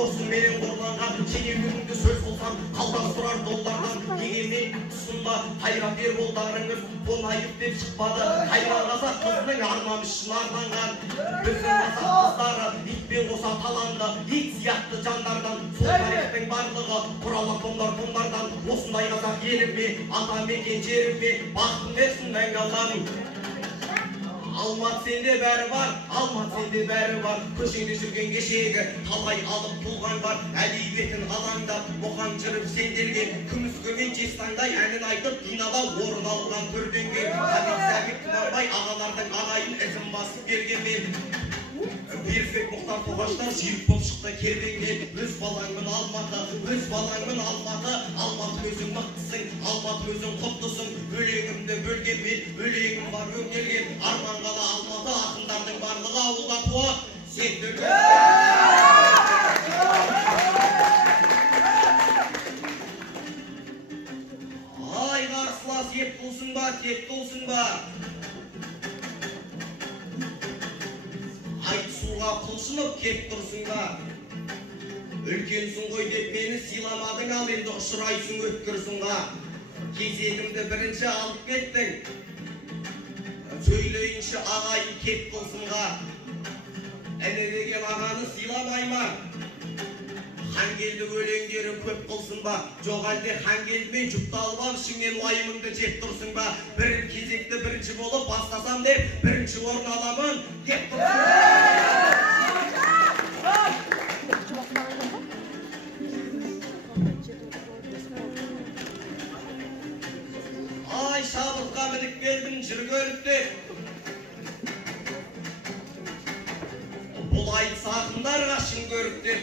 орсын менен қорланған шенеунігіңді сөз болсам қалдан сұрар доллардан дегенмен тұсында қайрат ерболдарыңыз қонайып деп шықпады қайран қазақ қызының арманы үшін арнанған біздің қазақ қыздары итпен қоса таланды ит сияқты жандардан сол тарихтың барлығы құралып томдардан осындай қазақ еліме ата мекен жеріме бақытын берсін мәңгі Аллам. Алмат сенде бәрі бар, Алмат сенде бәрі бар. Көшеңде жүрген кешегі талай алып тұлған бар. Әдебиетін алаңдап, мұқан жүріп сенделген күміскөмен жестаңдай әнін айтып динада орын алған түрденген Хамит Сәбит Тұманбай ағалардың ағайын ізін басып келгенмен Бердібек Мұхтар Тоғаштар жүйрік болып шықты кербеңдеп өз балаңмын Алматы, өз балаңмын Алматы, Алматы өзің мықтысың, Алматы өзің құттысың, өлеңімді бөлгенмен өлеңім бар өңделген арман қала Алматы ақындардың барлығы ауылда туа сендір ай қарсылас еп тұлсың ба, тек тұлсың ба айтысуға құлшынып кеп тұрсың ба үлкенсің ғой деп мені сыйламадың ал енді ұшырайсың өткірсің ба кезегімді бірінші алып кеттің сөйлейінші ағайын кеп қылсынға әне деген ағаны сыйламай ма Хангелді өлеңдері көп қылсын ба жоқ әлде Хангелдімен жұпталып ал ішіңнен уайымыңды жеп тұрсың ба бірін кезекті бірінші болып бастасам деп бірінші орын аламын деп тұрсың ай шабытқа мініп келдің жүр көріп деп бұл айтыс ақындарға шын көріп деп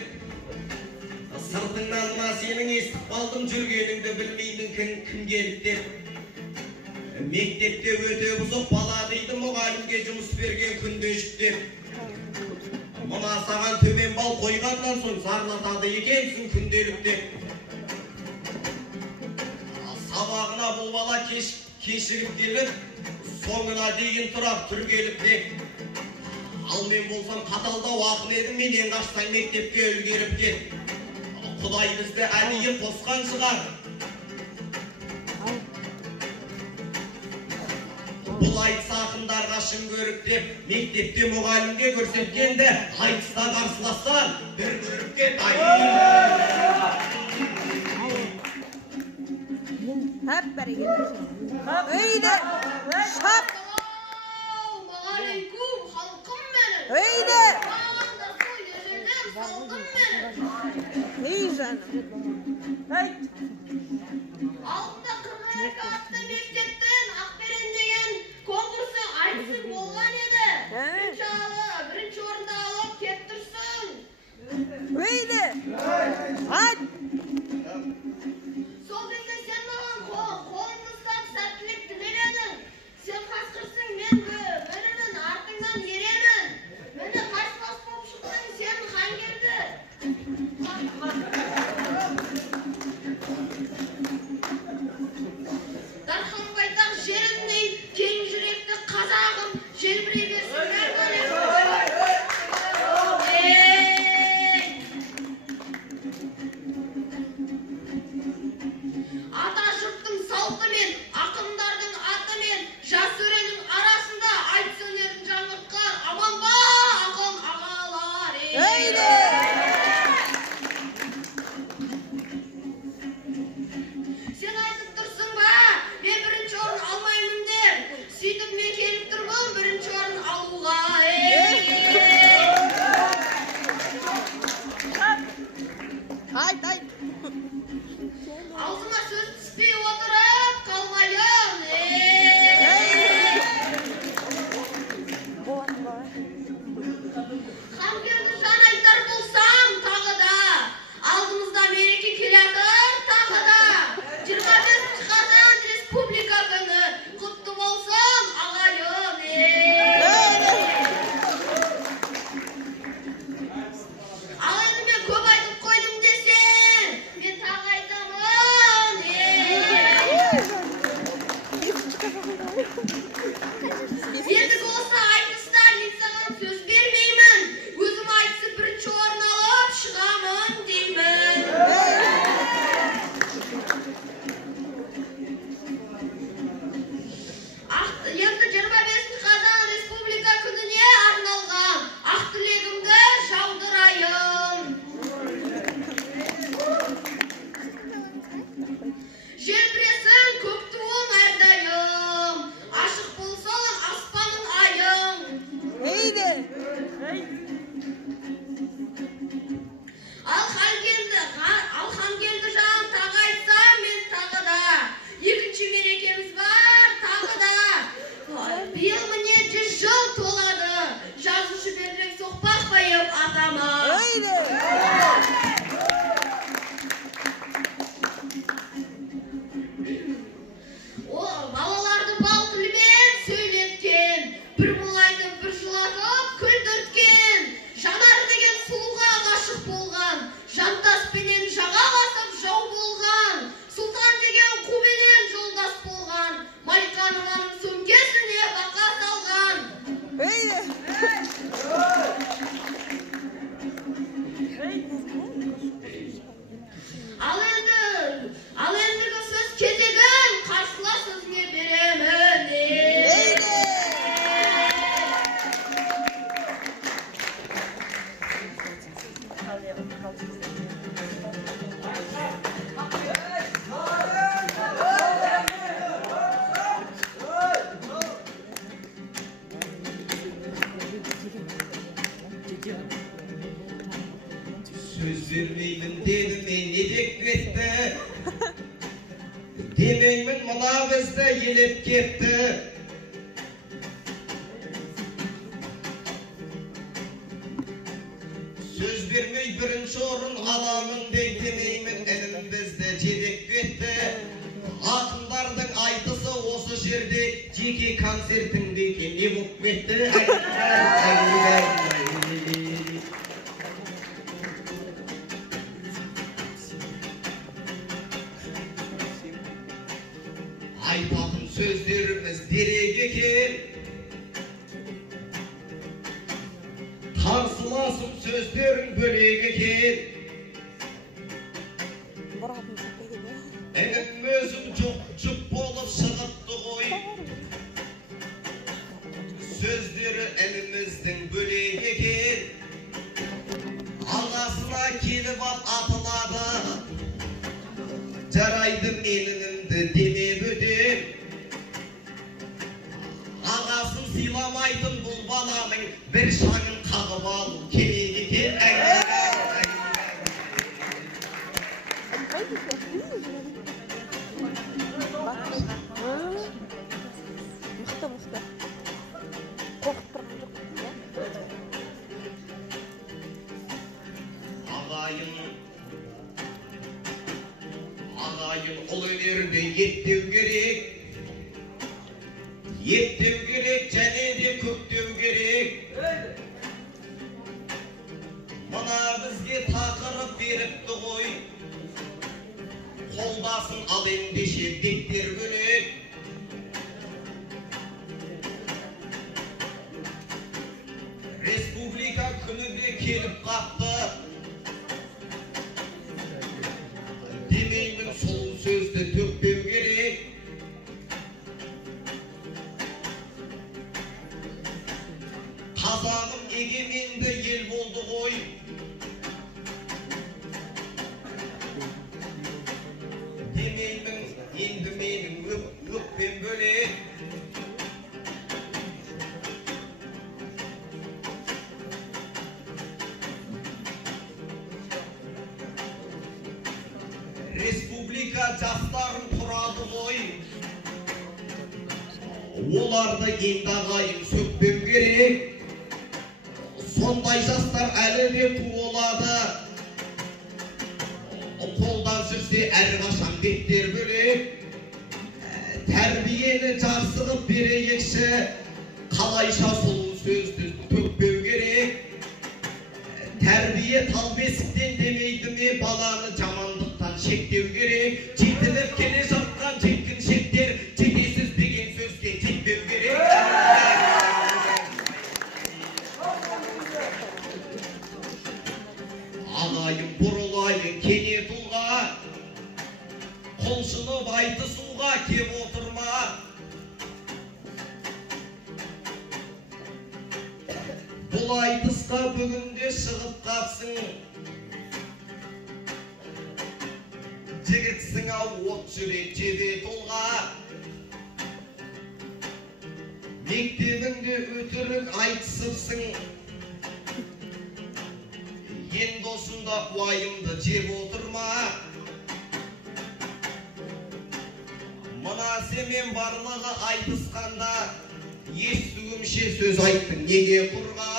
сыртыңнан ма сенің естіп қалдым жүргеніңді білмейтін кім келіп деп мектепте өте бұзық бала дейді мұғалімге жұмыс берген күнде жүктеп мына саған төмен бал қойғаннан соң зарлатады екенсің күнделік деп сабағына бұл бала кешігіп келіп соңына дейін тұрап түргеліп деп ал мен болсам қаталдау ақын едім менен қашсаң мектепке үлгеріп кет Құдай бізді әдейі қосқан шығар. Бұл айтыс ақындарға шын көріп деп, мектепте мұғалімге көрсеткенде, айтыста қарсыластан бір көріп кет Hep bereket. Öyle. Şap. Aleyküm halkım benim. Öyle. Bağlamda su yüzünden saldım benim. İyi canım. Hey. Altında 42 hafta mektepten Akberen degen konkursu aytısı bolgan edi. Birinci orunda alıp kettirsin. Öyle. Hadi. Sol bende sen bana kolumuzdan sertlik dileledin. Sen kaskırsın ben böylenin ardından yeremin. Beni kaçmaz bolup çıktın sen hangirdi? Darhanbaydak jerindey keng yürekli kazağım jelbirey bersinler böyle. Ата жұрттың салты мен, ақындардың аты мен, жас өренің арасында айтыс өнерін жаңғыртқан аман ба ақын ағалар. Öyle. Сен айтып тұрсың ба, мен бірінші орын алмаймын деп, сөйтіп мен келіп тұрмын бірінші орын алуға. Haydi haydi. Аузыма сөз түспей отырып қалмайын. Хамгерді жан айтар болсам тағы да, алдымызда мереке келатыр тағы да. 25 қазан республика күні құтты болсын ағайын. Ал енді мен көп айтып қойдым десең, Ал ендігі сөз кезегін қарсыла сөзіңе беремін. Söz vermeymin dedim ne dek etti. Demeymin mına bizde yelip gitti. Söz vermey birinci orun alamın demeymin elim bizde jedek gitti. Akınlardın aytısı osu jerde jeki konsertindeki ne bulup gitti. Aytатын sözlerimiz derek eкен. Tarsılasın sözlerin bölek eken. Enim özüm çok bolup шығыпты ғой. Sözleri elimizдің bölek eken. Ağasına kelip atılады. Жарайды меніңімді деме бөтем. Ағасын сыйламайтын бұл баланың бір шаңын қағып алу керек екен. Мықты. Қорқып тұрған жоқ. Ағайын ұл өнерді еттеу керек. Еттеу керек және де көктеу керек. Мына бізге тақырып беріпті ғой. Қолдасын ал ендеше беттер бөлек. Республика күні де келіп қапты. Демеймін сол сөзді төкпеу керек. Қазағым егеменді ел болды ғой. Демеймін енді менің өкпем бөлек. Республика жастарын тұрады ғой. Оларды енді ағайын сөкпеу керек. Сондай жастар әлі де туылады. Қолдан жүрсе әрқашан беттер бөлек. Тәрбиені жарсығып берейікші. Қалайша сол сөзді төкпеу керек. Тәрбие тал бесіктен демейді ме, баланы жамандықтан шектеу керек. Жетіліп келе жатқан жеткіншектер жетесіз деген сөзге жетпеу керек. Ағайын бұрылайын кене тұлға, құлшынып айтысуға кеп отырма. Бұл айтысқа бүгінде шығып қапсың. Жігітсің ау от жүрек жебе тұлға. Мектебіңде өтірік айтысыпсың. Ен досында уайымды жеп отырма. Мына семен барлығы айтысқанда естуімше сөз айттың неге құрға.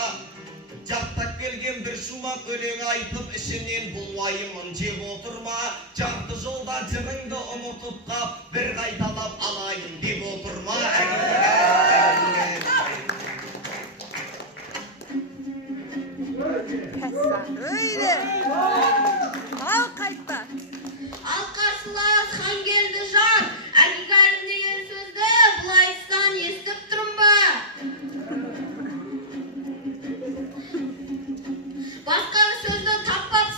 Жаттап келген бір шумақ өлең айтып ішінен бұл уайымын жеп отырма. Жарты жолда жырыңды ұмытып қап, бір қайталап алайын деп отырма. Öyle. Al kayıtta. Ал қарсылас хан келді жар. Әлгәрім деген сөзді бұлайыстан естіп тұрым ба? Басқа сөзді таппап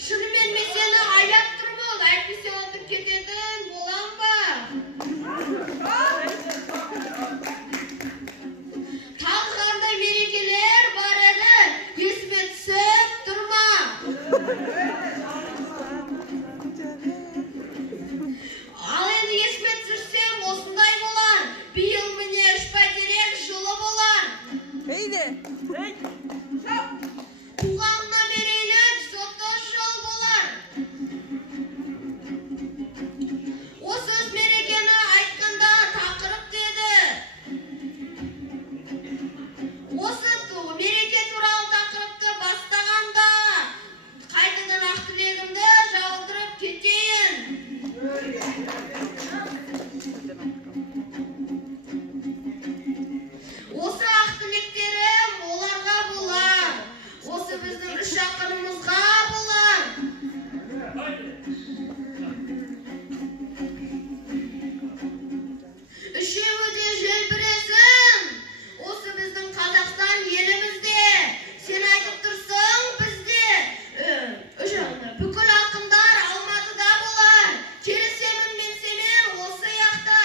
Шынымен мен сені айлап тұрмын, әйтпесе отырып кететін болам ба? Тағы қандай мерекелер бар еді, есіме түсіп тұрма. Ал енді есіме түсірсем осындай болар. Биыл міне 3 бәйтерек жылы болар. Туғанына мерейлі 130 жыл болар. Осы өз мерекені айтқанда тақырып деді. Осы мереке туралы тақырыпты бастағанда қайтадан ақ тілегімді жаудырып кетейін. Осы ақ тілектерім оларға болар. Осы біздің 3 ақынымызға болар. Үшеуі де желбіресін. Осы біздің Қазақстан елімізде. Сен айтып тұрсың бізде. Бүкіл ақындар Алматыда болар. Келісемін мен сенен осы яқта.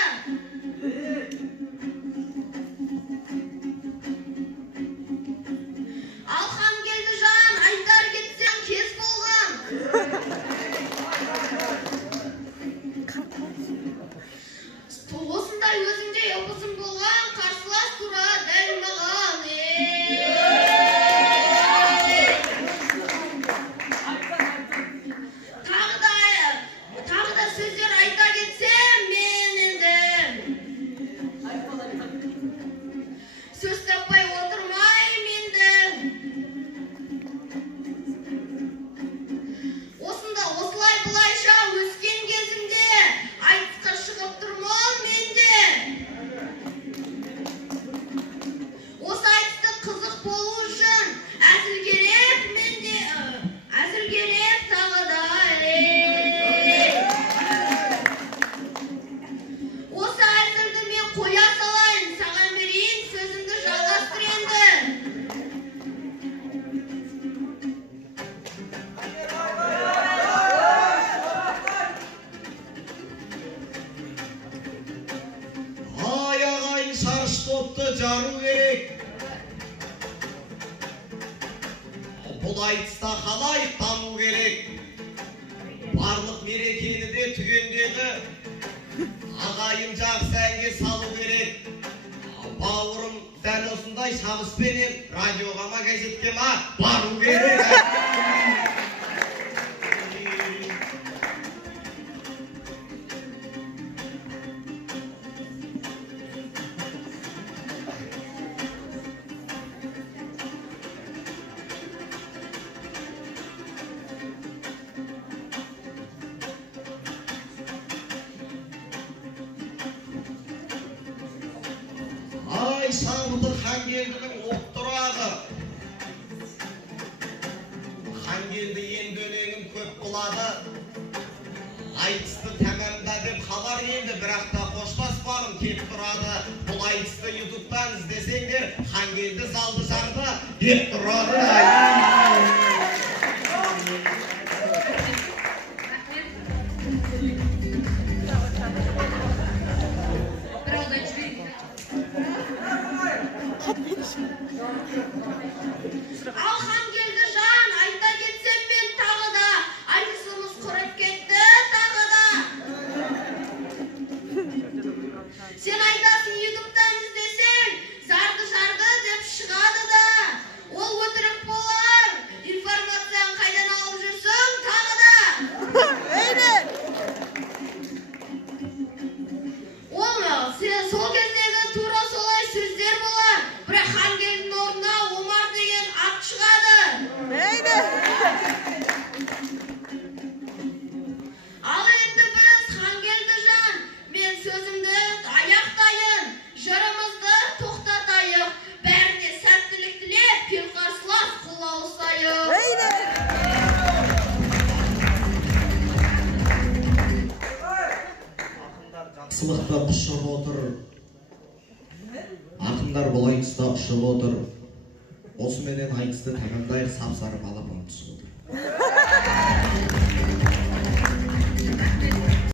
Ал Хангелдіжан айтар кетсең кез болған. Осындай өзіңдей ұпызың болған қарсылас тура дәл маған. Тағы да сөздер айта кетсем мен енді сөз таппай отырмайым енді. Осылай бұлайша өскен кезімде айтысқа шығып тұрмын менде. Осы айтысты қызық болу үшін әзіл керек менде, әзіл керек тағы да. Осы әзілді мен қоя салайын, саған берейін сөзімді жалғастыр енді. Ай ағайын шарыш топты жару керек. Бұл айтыста қалай тану керек. Барлық мерекені де түгендегі ағайын жақсы әнге салу керек. Бауырым дәл осындай шабыспенен радиоға ма газетке ма бару керек. Ай шаңғыты Хангелдінің оқтырағы. Хангелді енді өлеңін көп қылады. Айтысты тәмамда деп хабар енді, бірақ та қоштаспағым кеп тұрады. Бұл айтысты ютубтан іздесеңдер, Хангелді залды жарды деп тұрады. Ал Хангелдіжан айта кетсем мен тағы да, айтысымыз құрып кетті тағы да. Сен айтасын ютубтан іздесең, зарды деп шығады да. Ол өтірік болар, информацияны қайдан алып жүрсің тағы да. Сол кездегі тура солай сөздер болар, бірақ Хангелдінің орнына Омар деген ат шығады. Ал енді біз Хангелдіжан, мен сөзімді аяқтайын, жырымызды тоқтатайық, бәріне сәттілік тілеп, кел қарсылас қол алысайық. Ақындар жақсылықта құшып отыр. Ақын Ақындар бұл айтыста ұшып отыр. Осыменен айтысты тәмамдайық, сап-сары балапан түсіп отыр.